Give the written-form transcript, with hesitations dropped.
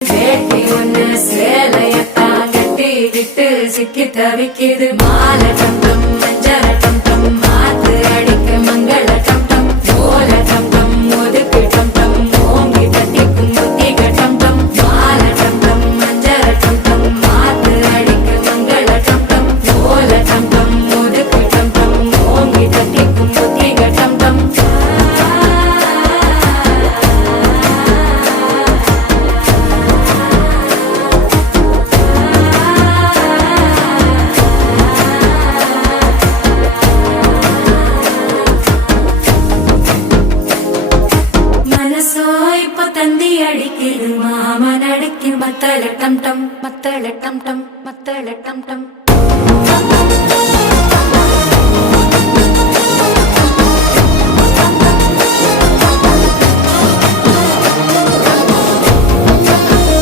வேட்டி ஒண்ணு சேலையத்தான் கட்டிக்கிட்டு சிக்கி தவிக்குது. மாலை டம் டம் மஞ்சள டம் டம் மாத்து அடிக்க மங்கள டம் டம் ஓல டம் டம் ஒதுக்கு டம் டம் ஓங்கி தட்டிக்கும் புத்திக டம் டம் மாலை டம் டம் மஞ்சள டம் டம் மாத்து அடிக்க மங்கள டம் டம் ஓல டம் டம் ஒதுக்கு டம் டம் ஓங்கி தட்டிக்கும் புத்திக டம் டம். இப்ப தந்தி அடிக்குது மாமன் அடிக்கு மத்தள டம் டம் மத்தள டம் டம் மத்தள டம் டம்.